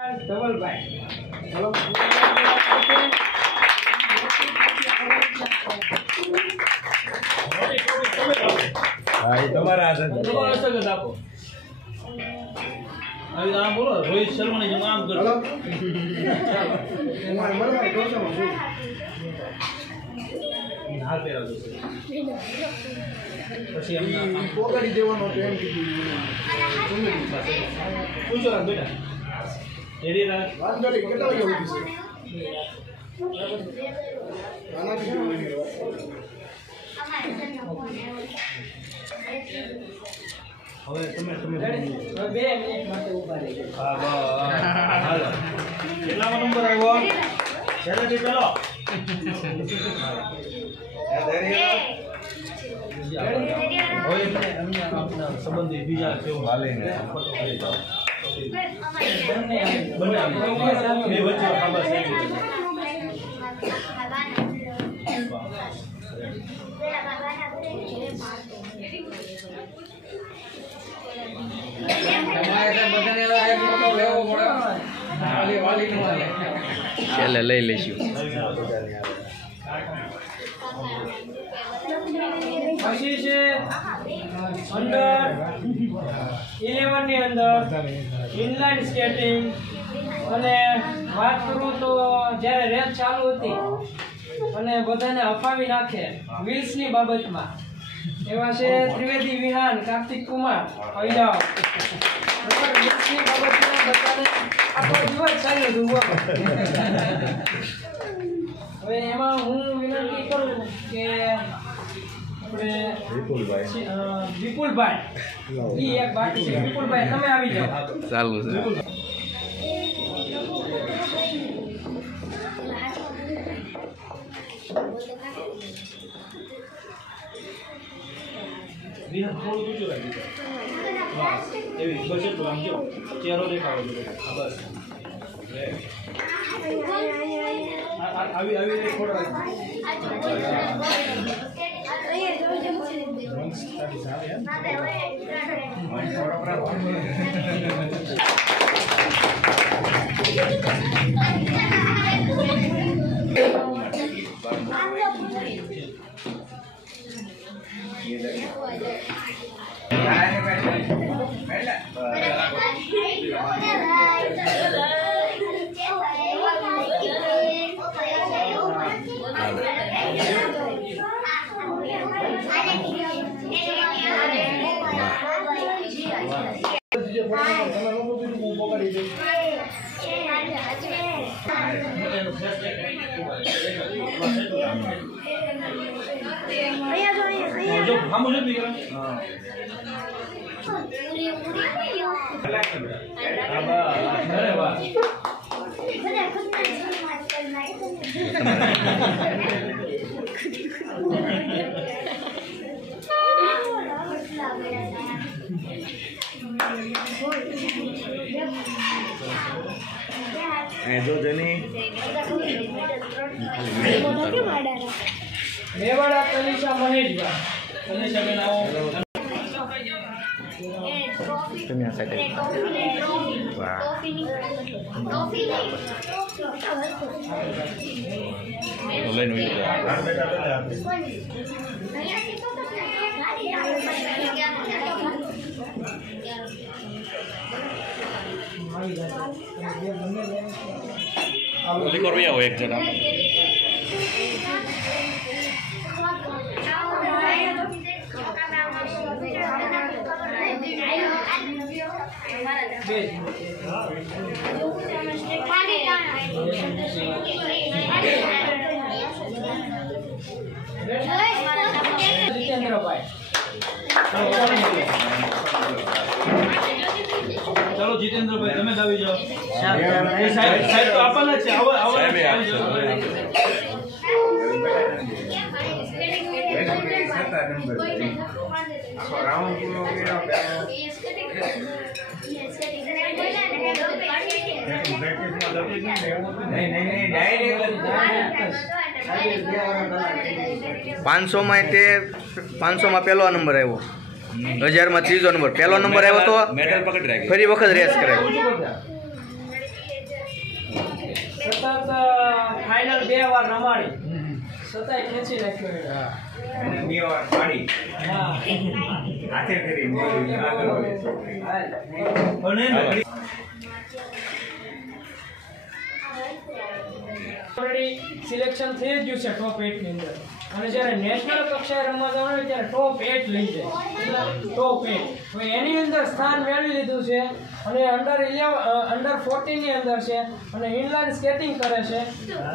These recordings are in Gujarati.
ધવલભાઈ ચલો હા એ તમારા હાથ છે તમારો સગત આપો હવે આમ બોલો રોહિત શર્માની જેમ આમ કરો હાલ પહેરાવજો પછી એમને પોગાડી દેવાનો ટાઈમ કીધું પૂછો રાખ બેટા રેડી રાખ વાંધો નહીં કેટલા વાગે ઉઠી છે આના કીધું હવે તમે બે મિનિટ માટે ઊભા રહી હા હાલો કેટલામો નંબર આવ્યો છેલ્લેથી પેલો હોય એટલે અમને આપણા સંબંધી બીજા કેવું હાલે ને ફોટો કરી જાઓ બંને બે વચ્ચે ખબર છે છેલ્લે લઈ લઈશું પછી છે અંડર 11 ની અંદર ઇનલાઇન સ્કેટિંગ અને વાત કરું તો જ્યારે રેસ ચાલુ હતી અને બધાને હફાવી નાખે વ્હીલ્સ ની બાબતમાં એવા છે ત્રિવેદી વિહાન કાર્તિક કુમાર હૈયાવ વ્હીલ્સ ની બાબતમાં બધાને આખો દિવસ ચાલ્યો હતું હવે એમાં હું વિનંતી કરું કે આપણે વિપુલભાઈ ઈ એક બાકી છે વિપુલભાઈ તમે આવી જાઓ ચાલુ છે વિહાન થોડું ઊંચું રાખી દો બસ એવી બસ એટલું આમ જો ચહેરો દેખાવો જોઈએ બસ આવી આવી થોડો જો હમ જો દીકરા અરે વાહ જો જની મેવાડા કનિષા મહેશભાઈ કનિષા બેન આવો તમે આ સાઈડ વાહ લઈને ઉઈ કરવી આવો એક જણા ચલો જીતેન્દ્રભાઈ તમે જ આવી જાઓ સાહેબ તો આપવાના છે આવો આવો પાંચસો માં તે 500 માં પહેલો નંબર આવ્યો 1000 માં ત્રીજો નંબર પહેલો નંબર આવ્યો તો મેડલ પકડી રાખી ફરી વખત રેસ કરાય સતત ફાઇનલ 2 વાર રમાડી છતાંય ખેંચી નાખ્યો એને. અને બે વાર પાડી હા હાથે કરી આગળ વધે. ઓલરેડી સિલેક્શન થઈ જ ગયું છે ટોપ 8 ની અંદર અને જ્યારે નેશનલ કક્ષાએ રમવા જવાનું હોય ત્યારે ટોપ 8 લઈ જાય ટોપ 8 તો એની અંદર સ્થાન મેળવી લીધું છે અને અંડર 14 ની અંદર છે અને ઇનલાઇન સ્કેટિંગ કરે છે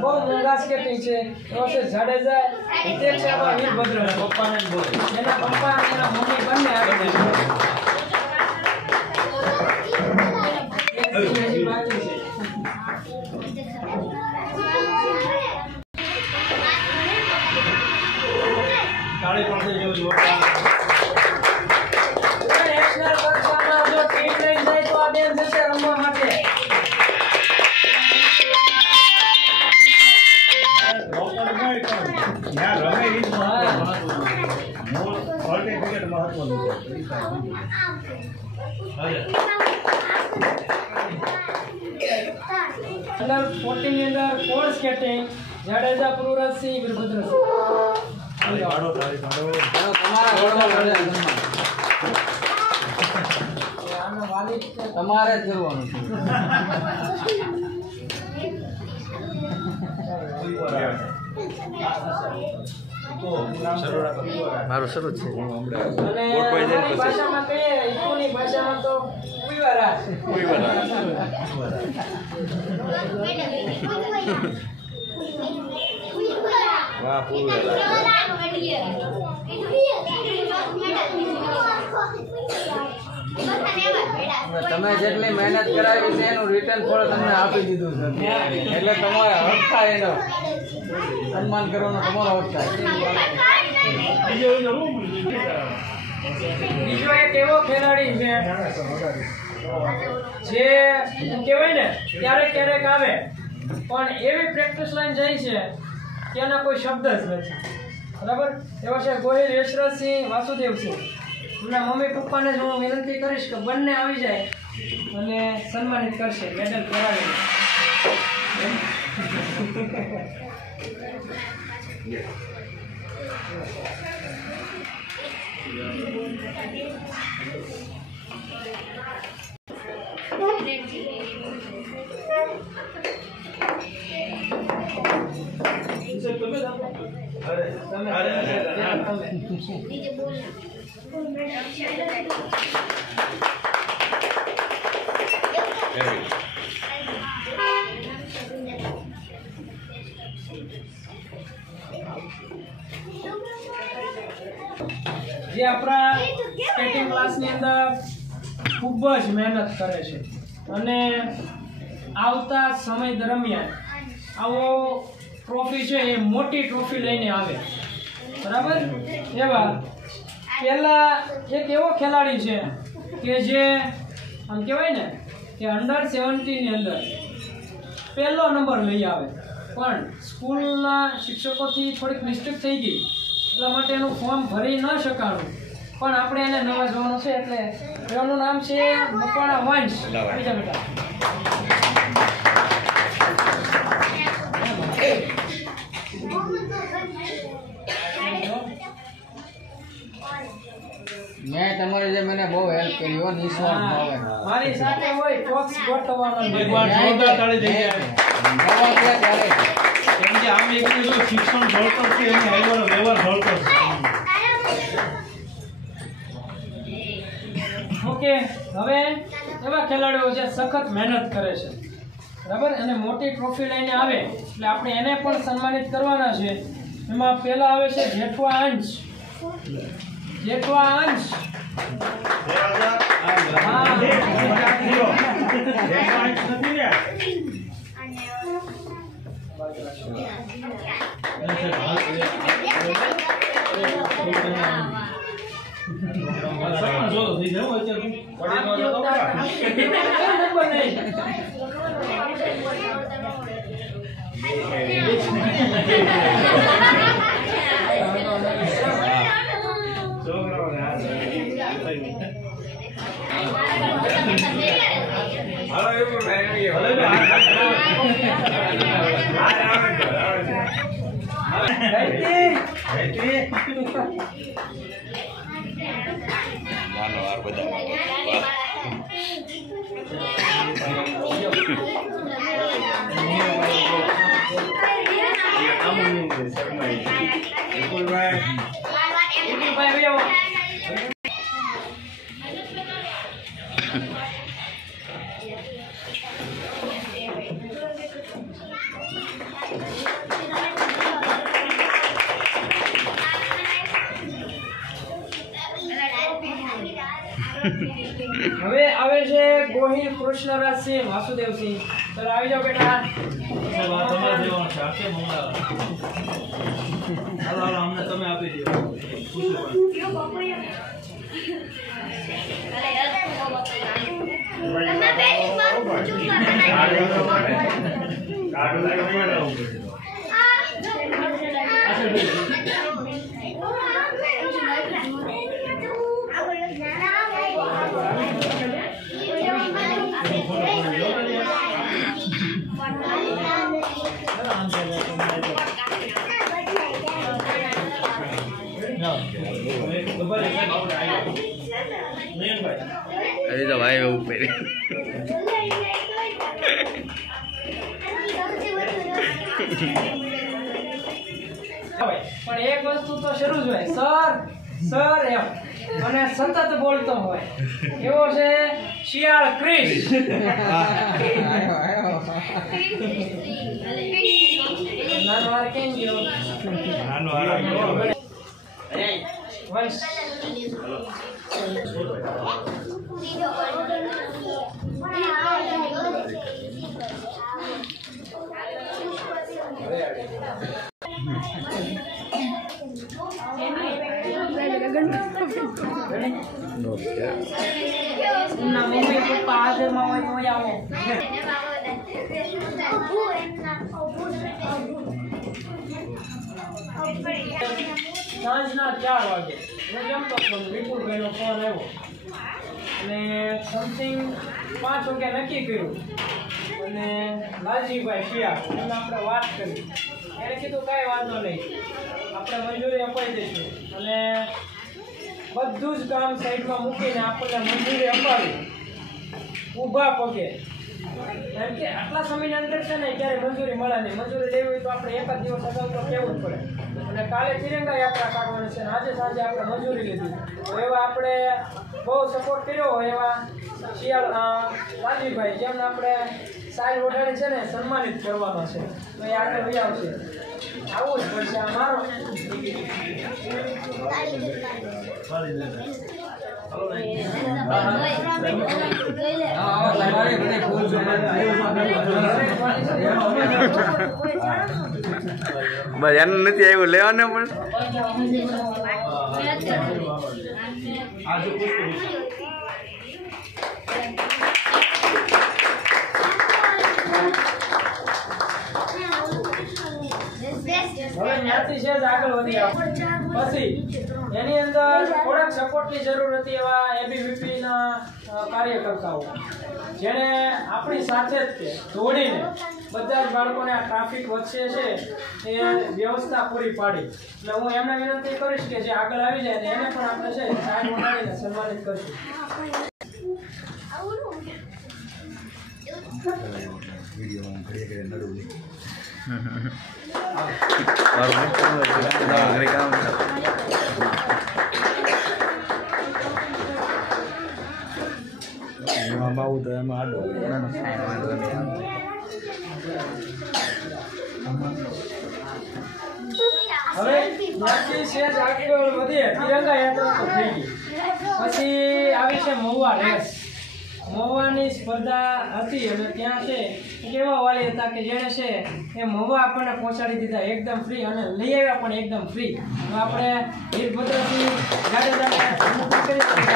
બહુ મોંઘા સ્કેટિંગ છે એવો છે જાડેજા હિતેશ બાબા વીરભદ્ર પપ્પાને બોલે એના પપ્પા અને એના મમ્મી બંને આવી બાકી છે તાળી પણ થઈ જવું જોરદાર. નેશનલ કક્ષામાં જો ટીમ લઈ જાય તો આ બેન જશે રમવા માટે ત્યાં રમે એ જ હા. સર્ટિફિકેટ મહત્વનું છે. અંડર 14 ની અંદર કોણ સ્કેટિંગ જાડેજા પુરુષસિંહ વીરભદ્રસિંહ આના વાલી તમારે જ કરવાનું છે. મારું શરૂ છે અને ગોઠવાઈ જાય અમારી પછી. ભાષામાં કહીએ ઈકોની ભાષામાં તો ઉઈવારા વાહ પૂરું તમે જેટલી મહેનત કરાવી છે એનું રિટર્ન ફળ તમને આપી દીધું છે એટલે તમારે હક થાય એનો સન્માન કરવાનો તમારો હક થાય. બીજો એક એવો ખેલાડી છે જે કહેવાય ને ક્યારેક ક્યારેક આવે પણ એવી પ્રેક્ટિસ લાઈન જાય છે કે એના કોઈ શબ્દ જ નથી બરાબર એવા છે ગોહિલ યશરાજસિંહ વાસુદેવસિંહ એમના મમ્મી પપ્પાને જ હું વિનંતી કરીશ કે બંને આવી જાય અને સન્માનિત કરશે મેડલ કરાવીને જે આપણા સ્કેટિંગ ક્લાસની અંદર ખૂબ જ મહેનત કરે છે અને આવતા સમય દરમિયાન આવો ટ્રોફી છે એ મોટી ટ્રોફી લઈને આવે બરાબર એવા પહેલા એક એવો ખેલાડી છે કે જે આમ કહેવાય ને કે અંડર 17 ની અંદર પહેલો નંબર લઈ આવે પણ સ્કૂલના શિક્ષકોથી થોડીક મિસ્ટેક થઈ ગઈ એટલા માટે એનું ફોર્મ ભરી ન શકાણું પણ આપણે એને નવાજવાનું છે એટલે એનું નામ છે મકવાણા વંશ બીજા બેટા મેં તમારી જે મને બહુ હેલ્પ કરી હો નિસ્વાર્થ ભાવે. મારી સાથે હોય બોક્સ ગોઠવવાનો એકવાર જોરદાર તાળી થઈ જાય. નવા ગયા ત્યારે કેમ કે આમ એક જો શિક્ષણ ભણતર છે એનો વ્યવહાર ભણતર છે. ઓકે હવે એવા ખેલાડીઓ છે સખત મહેનત કરે છે બરાબર અને મોટી ટ્રોફી લઈને આવે એટલે આપણે એને પણ સન્માનિત કરવાના છે એમાં પહેલા આવે છે જેઠવા અંશ જોતો થઈ જાય હાલો એવું નાનો વાર બધા હવે આવે છે ગોહિલ કૃષ્ણરાજસિંહ વાસુદેવસિંહ. ચલો આવી જાઓ બેટા. તમારે દેવાનું છે આખે મંગળા હાલો હાલો અમને તમે આપી દો अभी तो भाई ऊपर પણ એક વસ્તુ તો શરૂ જ હોય સર સર એમ અને સતત બોલતો હોય એવો છે શિયાળ ક્રિશ. નાનો વાર કેમ ગયો નાનો આરામ વંશ. ના મમ્મી પપ્પા હાજરમાં હોય તો આવો. સાંજના 4 વાગે હું જમતો હતો વિપુલભાઈનો ફોન આવ્યો અને સમથિંગ 5 વાગે નક્કી કર્યું અને લાલજીભાઈ શિયાળ એમને આપણે વાત કરી. એને કીધું કાંઈ વાંધો નહીં આપણે મંજૂરી અપાઈ દઈશું અને બધું જ કામ સાઈડમાં મૂકીને આપણને મંજૂરી અપાવી ઊભા પગે. એમ કે આટલા સમયની અંદર છે ને ક્યારે મંજૂરી મળે નહીં. મંજૂરી લેવી હોય તો આપણે એક જ દિવસ અગાઉ તો કહેવું જ પડે અને કાલે તિરંગા યાત્રા કાઢવાની છે અને આજે સાંજે આપણે મંજૂરી લીધી. તો એવા આપણે બહુ સપોર્ટ કર્યો હોય એવા શિયાળ લાલજીભાઈ જેમને આપણે સાલ ઓઢાડી છે ને સન્માનિત કરવાનો છે. તો એ આગળ વહી આવશે. આવું જ પડશે આ મારો. બસ એનું નથી આવ્યું લેવાનું પણ હવે ત્યાંથી છે જ આગળ વધી આવો. પછી એની અંદર થોડાક સપોર્ટની જરૂર હતી એવા એબીવીપી ના કાર્યકર્તાઓ જેને આપણી સાથે જ તે જોડીને બધા જ બાળકોને આ ટ્રાફિક વચ્ચે છે એ વ્યવસ્થા પૂરી પાડી. એટલે હું એમને વિનંતી કરીશ કે જે આગળ આવી જાય ને એને પણ આપણે છે સાઈડ ઉઠાડીને સન્માનિત કરીશું. હવે ત્યાંથી સહેજ આગળ વધીએ તિરંગા યાત્રા તો થઈ ગઈ. પછી આવી છે મહુવા રેસ. મહુવાની સ્પર્ધા હતી અને ત્યાં છે કેવા વાલી હતા કે જેણે છે એ મહુવા આપણને પહોંચાડી દીધા એકદમ ફ્રી અને લઈ આવ્યા પણ એકદમ ફ્રી. તો આપણે વીરભદ્રસિંહ જાડેજાને વિનંતી કરીએ કે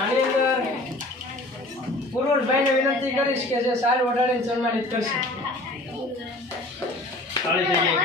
આની અંદર પૂર્વજભાઈને વિનંતી કરીશ કે જે સાલ ઓઢાડીને સન્માનિત કરશે. મળી ગઈ